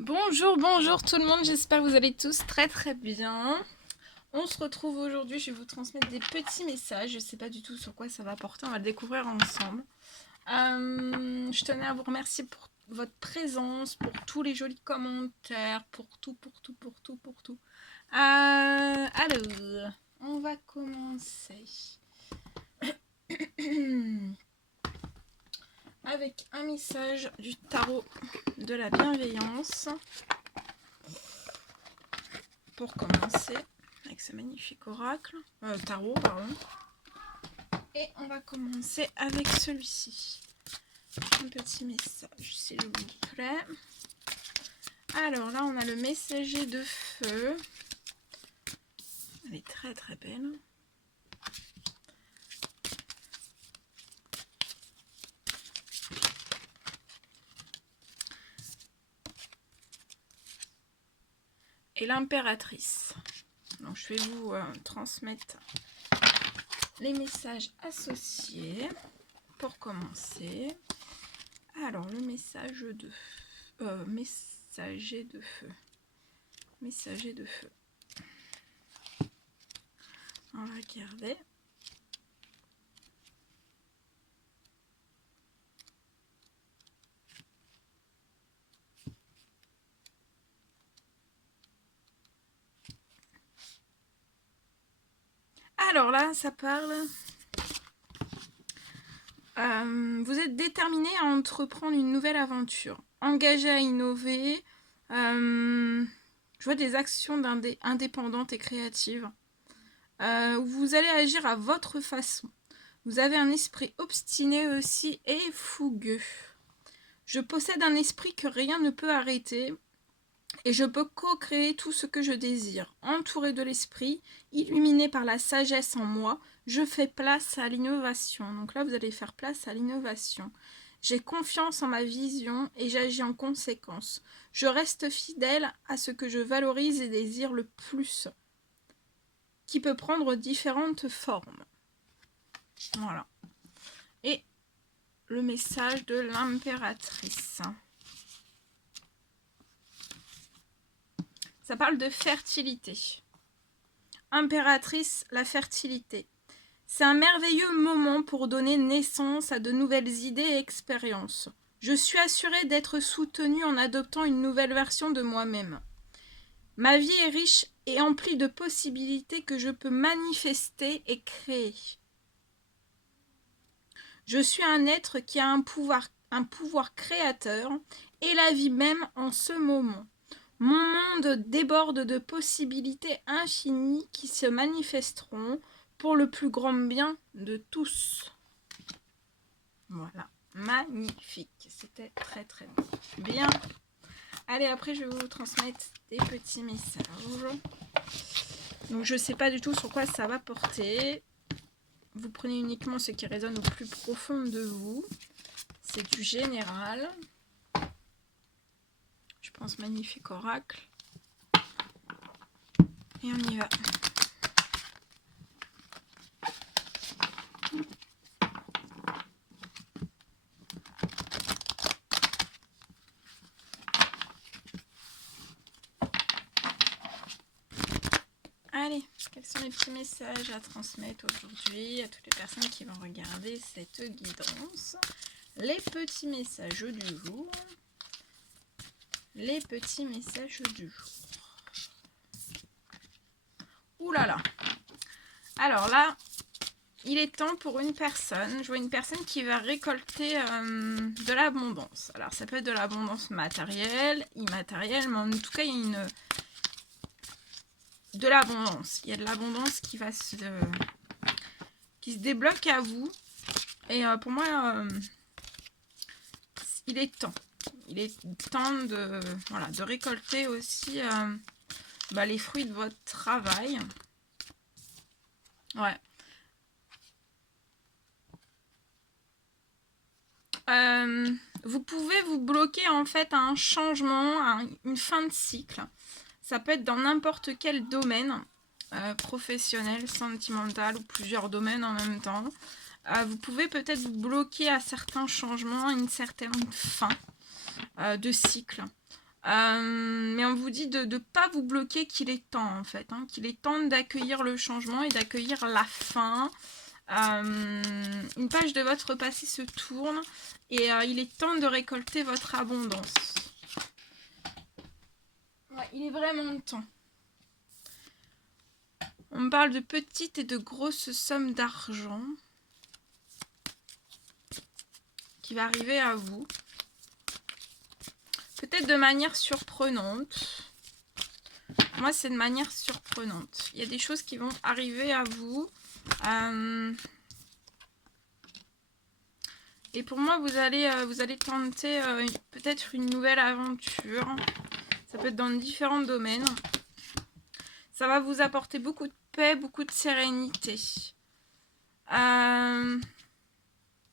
Bonjour, bonjour tout le monde, j'espère que vous allez tous très très bien. On se retrouve aujourd'hui, je vais vous transmettre des petits messages, je ne sais pas du tout sur quoi ça va porter, on va le découvrir ensemble. Je tenais à vous remercier pour votre présence, pour tous les jolis commentaires, pour tout. Alors, on va commencer avec un message du tarot de la bienveillance. Pour commencer, avec ce magnifique oracle, tarot, pardon. Et on va commencer avec celui-ci. Un petit message, s'il vous plaît. Alors là, on a le messager de feu. Elle est très très belle. Et l'impératrice. Donc je vais vous transmettre les messages associés pour commencer. Alors le message de messager de feu. Messager de feu. On va regarder. Alors là, ça parle. Vous êtes déterminé à entreprendre une nouvelle aventure, engagé à innover. Je vois des actions indépendantes et créatives. Vous allez agir à votre façon. Vous avez un esprit obstiné aussi et fougueux. Je possède un esprit que rien ne peut arrêter. Et je peux co-créer tout ce que je désire. Entouré de l'esprit, illuminé par la sagesse en moi, je fais place à l'innovation. Donc là, vous allez faire place à l'innovation. J'ai confiance en ma vision et j'agis en conséquence. Je reste fidèle à ce que je valorise et désire le plus, qui peut prendre différentes formes. Voilà. Et le message de l'impératrice. Ça parle de fertilité. Impératrice, la fertilité. C'est un merveilleux moment pour donner naissance à de nouvelles idées et expériences. Je suis assurée d'être soutenue en adoptant une nouvelle version de moi-même. Ma vie est riche et emplie de possibilités que je peux manifester et créer. Je suis un être qui a un pouvoir créateur et la vie même en ce moment. Mon monde déborde de possibilités infinies qui se manifesteront pour le plus grand bien de tous. Voilà, magnifique. C'était très très bien. Allez, après je vais vous transmettre des petits messages. Donc je ne sais pas du tout sur quoi ça va porter. Vous prenez uniquement ce qui résonne au plus profond de vous. C'est du général. Je pense magnifique oracle. Et on y va. Allez, quels sont les petits messages à transmettre aujourd'hui à toutes les personnes qui vont regarder cette guidance? Les petits messages du jour. Les petits messages du jour. Ouh là là. Alors là, il est temps pour une personne. Je vois une personne qui va récolter de l'abondance. Alors ça peut être de l'abondance matérielle, immatérielle, mais en tout cas il y a de l'abondance. Il y a de l'abondance qui se débloque à vous. Et pour moi, il est temps. Il est temps de récolter aussi les fruits de votre travail. Ouais. Vous pouvez vous bloquer en fait à un changement, à une fin de cycle. Ça peut être dans n'importe quel domaine, professionnel, sentimental ou plusieurs domaines en même temps. Vous pouvez peut-être vous bloquer à certains changements, à une certaine fin de cycle. Mais on vous dit de ne pas vous bloquer, qu'il est temps en fait, hein, qu'il est temps d'accueillir le changement et d'accueillir la fin. Une page de votre passé se tourne et il est temps de récolter votre abondance. Ouais, il est vraiment temps. On me parle de petites et de grosses sommes d'argent qui va arriver à vous. Peut-être de manière surprenante. Moi, c'est de manière surprenante. Il y a des choses qui vont arriver à vous. Et pour moi, vous allez tenter peut-être une nouvelle aventure. Ça peut être dans différents domaines. Ça va vous apporter beaucoup de paix, beaucoup de sérénité.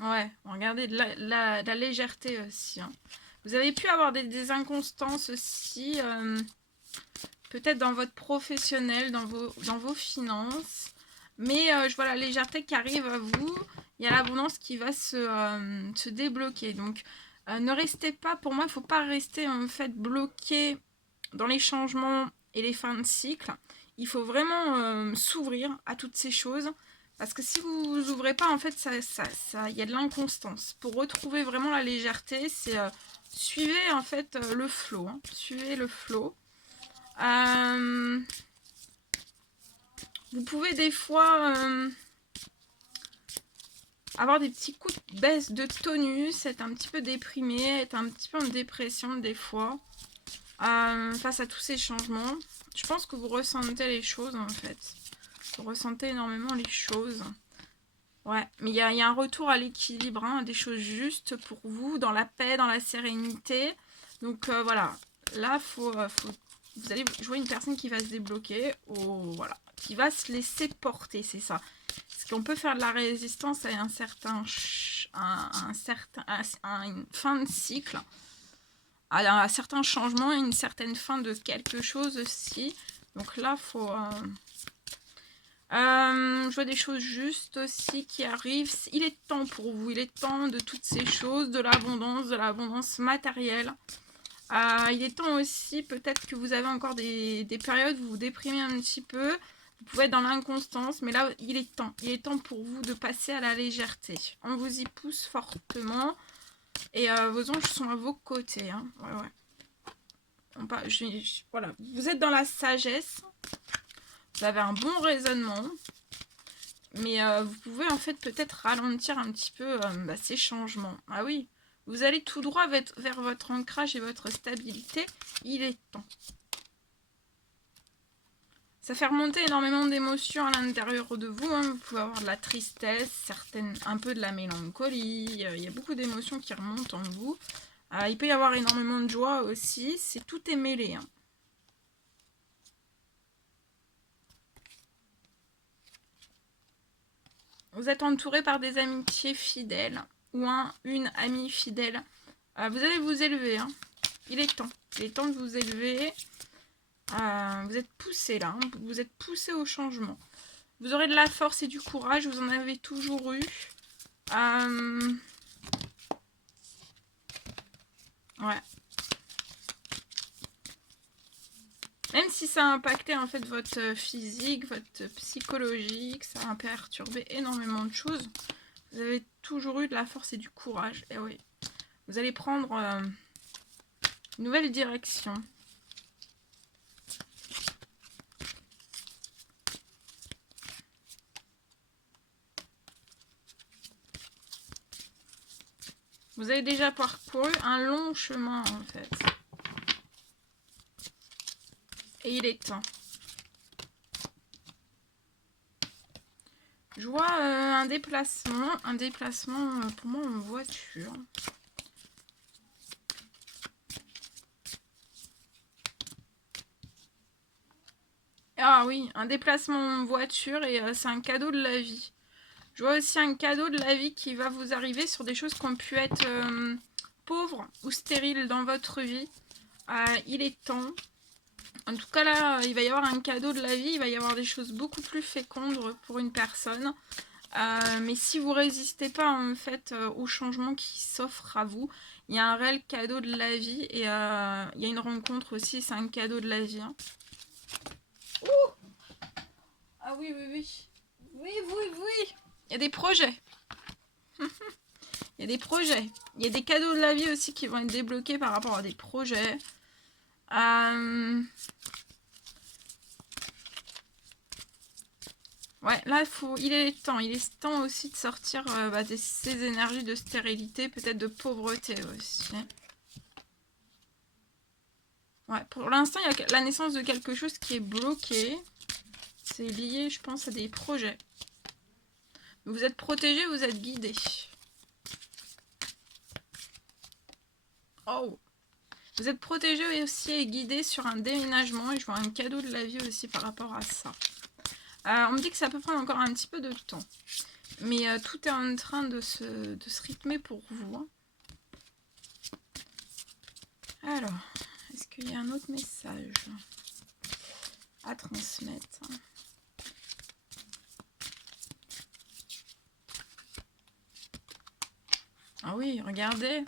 Ouais, regardez, de la légèreté aussi. Hein. Vous avez pu avoir des inconstances aussi, peut-être dans votre professionnel, dans vos finances. Mais je vois la légèreté qui arrive à vous. Il y a l'abondance qui va se débloquer. Donc, ne restez pas, pour moi, il ne faut pas rester en fait bloqué dans les changements et les fins de cycle. Il faut vraiment s'ouvrir à toutes ces choses. Parce que si vous vous ouvrez pas, en fait, il y a de l'inconstance. Pour retrouver vraiment la légèreté, c'est suivez en fait le flow. Hein. Suivez le flow. Vous pouvez des fois avoir des petits coups de baisse de tonus, être un petit peu déprimé, être un petit peu en dépression des fois, face à tous ces changements. Je pense que vous ressentez les choses en fait. Vous ressentez énormément les choses. Ouais, mais il y a un retour à l'équilibre, hein, des choses justes pour vous, dans la paix, dans la sérénité. Donc voilà, là, vous allez jouer une personne qui va se débloquer, voilà, qui va se laisser porter, c'est ça. Parce qu'on peut faire de la résistance à une fin de cycle, à un certain changement, à une certaine fin de quelque chose aussi. Donc là, faut... je vois des choses justes aussi qui arrivent. Il est temps pour vous, il est temps de toutes ces choses, de l'abondance matérielle. Il est temps aussi, peut-être que vous avez encore des périodes où vous vous déprimez un petit peu. Vous pouvez être dans l'inconstance, mais là, il est temps. Il est temps pour vous de passer à la légèreté. On vous y pousse fortement. Et vos anges sont à vos côtés. Hein. Ouais. Voilà. Vous êtes dans la sagesse. Vous avez un bon raisonnement. Mais vous pouvez en fait peut-être ralentir un petit peu ces changements. Ah oui, vous allez tout droit vers votre ancrage et votre stabilité. Il est temps. Ça fait remonter énormément d'émotions à l'intérieur de vous. Hein. Vous pouvez avoir de la tristesse, un peu de la mélancolie. Il y a beaucoup d'émotions qui remontent en vous. Il peut y avoir énormément de joie aussi. Tout est mêlé. Hein. Vous êtes entouré par des amitiés fidèles ou une amie fidèle. Vous allez vous élever. Hein. Il est temps. Il est temps de vous élever. Vous êtes poussé là. Hein. Vous êtes poussé au changement. Vous aurez de la force et du courage. Vous en avez toujours eu. Ouais. Même si ça a impacté en fait votre physique, votre psychologie, que ça a perturbé énormément de choses, vous avez toujours eu de la force et du courage. Et oui, vous allez prendre une nouvelle direction. Vous avez déjà parcouru un long chemin en fait. Et il est temps. Je vois un déplacement pour moi en voiture. Ah oui, un déplacement en voiture et c'est un cadeau de la vie. Je vois aussi un cadeau de la vie qui va vous arriver sur des choses qui ont pu être pauvres ou stériles dans votre vie. Il est temps. En tout cas là, il va y avoir un cadeau de la vie, il va y avoir des choses beaucoup plus fécondes pour une personne. Mais si vous résistez pas en fait au changement qui s'offre à vous, Il y a un réel cadeau de la vie et il y a une rencontre aussi, c'est un cadeau de la vie. Hein. Ah oui, oui, oui. Oui, oui, oui. Il y a des projets. Il y a des projets. Il y a des cadeaux de la vie aussi qui vont être débloqués par rapport à des projets. Ouais, là, il est temps aussi de sortir ces énergies de stérilité, peut-être de pauvreté aussi. Ouais, pour l'instant, il y a la naissance de quelque chose qui est bloqué. C'est lié, je pense, à des projets. Vous êtes protégé, vous êtes guidé. Oh! Vous êtes protégé aussi et guidé sur un déménagement et je vois un cadeau de la vie aussi par rapport à ça. On me dit que ça peut prendre encore un petit peu de temps. Mais tout est en train de se rythmer pour vous. Hein. Alors, est-ce qu'il y a un autre message à transmettre? Ah oui, regardez.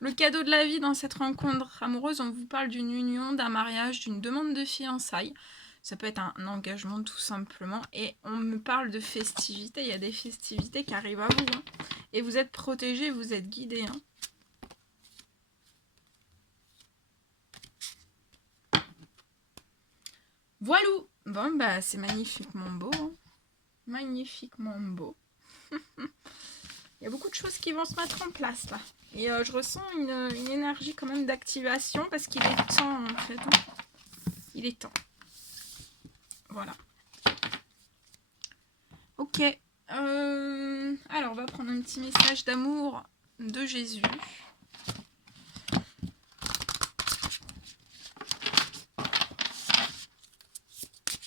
Le cadeau de la vie dans cette rencontre amoureuse, on vous parle d'une union, d'un mariage, d'une demande de fiançailles. Ça peut être un engagement tout simplement. Et on me parle de festivités. Il y a des festivités qui arrivent à vous. Hein. Et vous êtes protégés, vous êtes guidés. Hein. Voilà. Bon, bah c'est magnifiquement beau. Hein. Magnifiquement beau. Il y a beaucoup de choses qui vont se mettre en place là. Et je ressens une énergie quand même d'activation parce qu'il est temps en fait. Hein. Il est temps. Voilà. Ok. Alors, on va prendre un petit message d'amour de Jésus.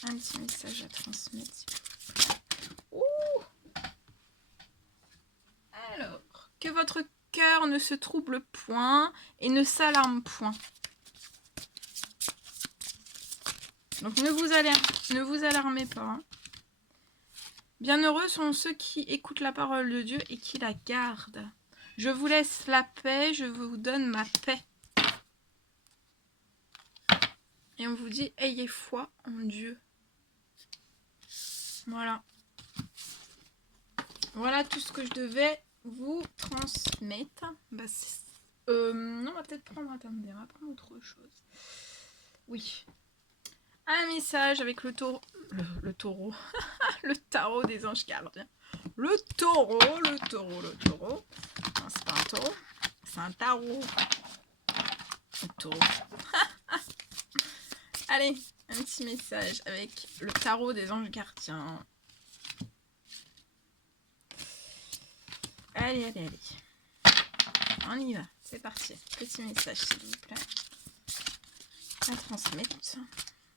Un petit message à transmettre. Ouh. Alors, que votre cœur ne se trouble point et ne s'alarme point. Donc, ne vous alarmez pas. Hein. Bienheureux sont ceux qui écoutent la parole de Dieu et qui la gardent. Je vous laisse la paix, je vous donne ma paix. Et on vous dit, ayez foi en Dieu. Voilà. Voilà tout ce que je devais vous transmettre. Bah, non, on va peut-être prendre, attendez, on va prendre autre chose. Oui. Un message avec le taureau. Le taureau. Le tarot des anges gardiens. Le taureau. Non, c'est pas un taureau. C'est un tarot. Le taureau. Allez, un petit message avec le tarot des anges gardiens. Allez. On y va. C'est parti. Petit message, s'il vous plaît. À transmettre.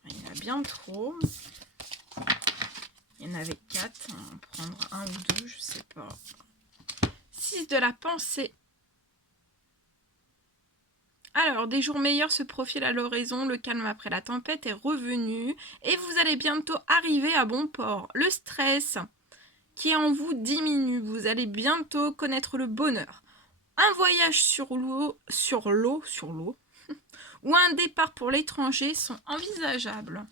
Il y en a bien trop. Il y en avait 4. On va en prendre un ou deux, je sais pas. 6 de la pensée. Alors, des jours meilleurs se profilent à l'horizon, le calme après la tempête est revenu et vous allez bientôt arriver à bon port. Le stress qui est en vous diminue, vous allez bientôt connaître le bonheur. Un voyage sur l'eau, ou un départ pour l'étranger sont envisageables.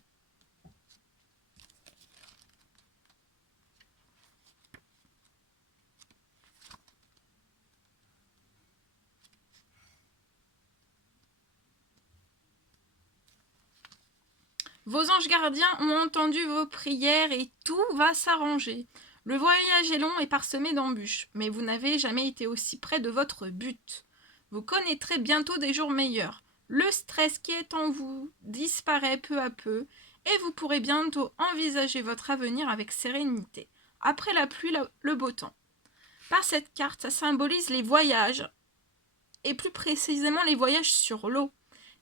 Vos anges gardiens ont entendu vos prières et tout va s'arranger. Le voyage est long et parsemé d'embûches, mais vous n'avez jamais été aussi près de votre but. Vous connaîtrez bientôt des jours meilleurs. Le stress qui est en vous disparaît peu à peu et vous pourrez bientôt envisager votre avenir avec sérénité. Après la pluie, le beau temps. Par cette carte, ça symbolise les voyages, et plus précisément les voyages sur l'eau.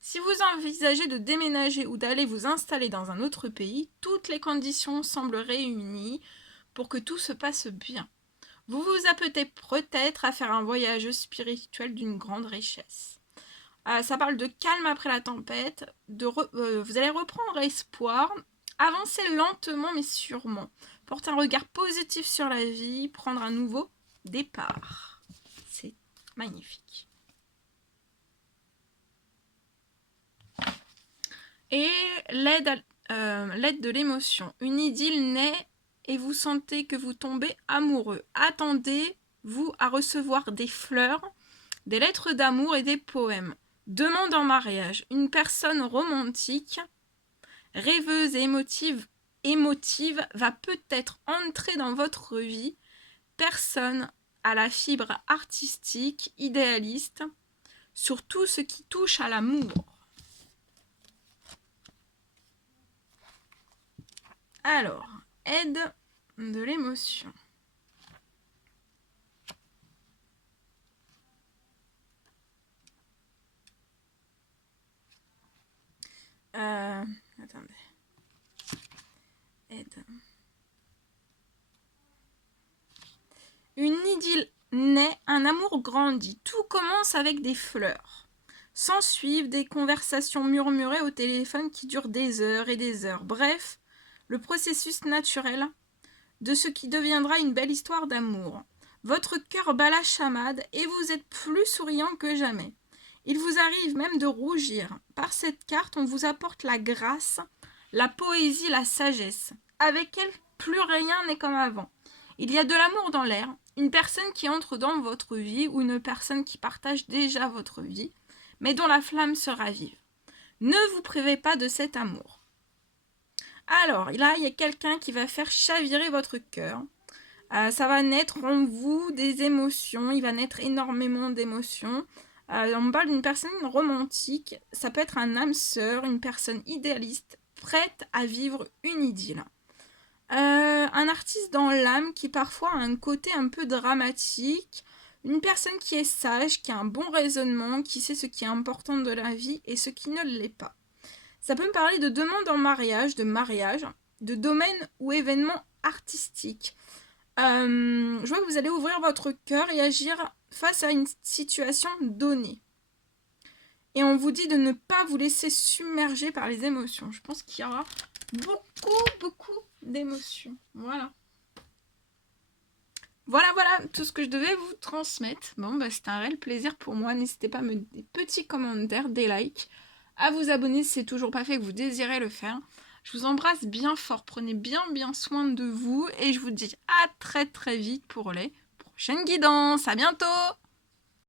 Si vous envisagez de déménager ou d'aller vous installer dans un autre pays, toutes les conditions semblent réunies pour que tout se passe bien. Vous vous apprêtez peut-être à faire un voyage spirituel d'une grande richesse. Ça parle de calme après la tempête, vous allez reprendre espoir, avancer lentement mais sûrement, porter un regard positif sur la vie, prendre un nouveau départ. C'est magnifique. Et l'aide de l'émotion. Une idylle naît et vous sentez que vous tombez amoureux. Attendez-vous à recevoir des fleurs, des lettres d'amour et des poèmes. Demande en mariage. Une personne romantique, rêveuse et émotive va peut-être entrer dans votre vie. Personne à la fibre artistique, idéaliste, sur tout ce qui touche à l'amour. Alors, aide de l'émotion. Attendez. Aide. Une idylle naît, un amour grandit. Tout commence avec des fleurs. S'ensuivent des conversations murmurées au téléphone qui durent des heures et des heures. Bref, le processus naturel de ce qui deviendra une belle histoire d'amour. Votre cœur bat la chamade et vous êtes plus souriant que jamais. Il vous arrive même de rougir. Par cette carte, on vous apporte la grâce, la poésie, la sagesse. Avec elle, plus rien n'est comme avant. Il y a de l'amour dans l'air, une personne qui entre dans votre vie ou une personne qui partage déjà votre vie, mais dont la flamme se ravive. Ne vous privez pas de cet amour. Alors, là, il y a quelqu'un qui va faire chavirer votre cœur. Ça va naître en vous des émotions, il va naître énormément d'émotions. On parle d'une personne romantique, ça peut être un âme sœur, une personne idéaliste, prête à vivre une idylle. Un artiste dans l'âme qui parfois a un côté un peu dramatique, une personne qui est sage, qui a un bon raisonnement, qui sait ce qui est important de la vie et ce qui ne l'est pas. Ça peut me parler de demande en mariage, de domaine ou événement artistique. Je vois que vous allez ouvrir votre cœur et agir face à une situation donnée. Et on vous dit de ne pas vous laisser submerger par les émotions. Je pense qu'il y aura beaucoup d'émotions. Voilà, tout ce que je devais vous transmettre. Bon, c'était un réel plaisir pour moi. N'hésitez pas à me mettre des petits commentaires, des likes, à vous abonner si c'est toujours pas fait, que vous désirez le faire. Je vous embrasse bien fort, prenez bien soin de vous et je vous dis à très vite pour les prochaines guidances. À bientôt!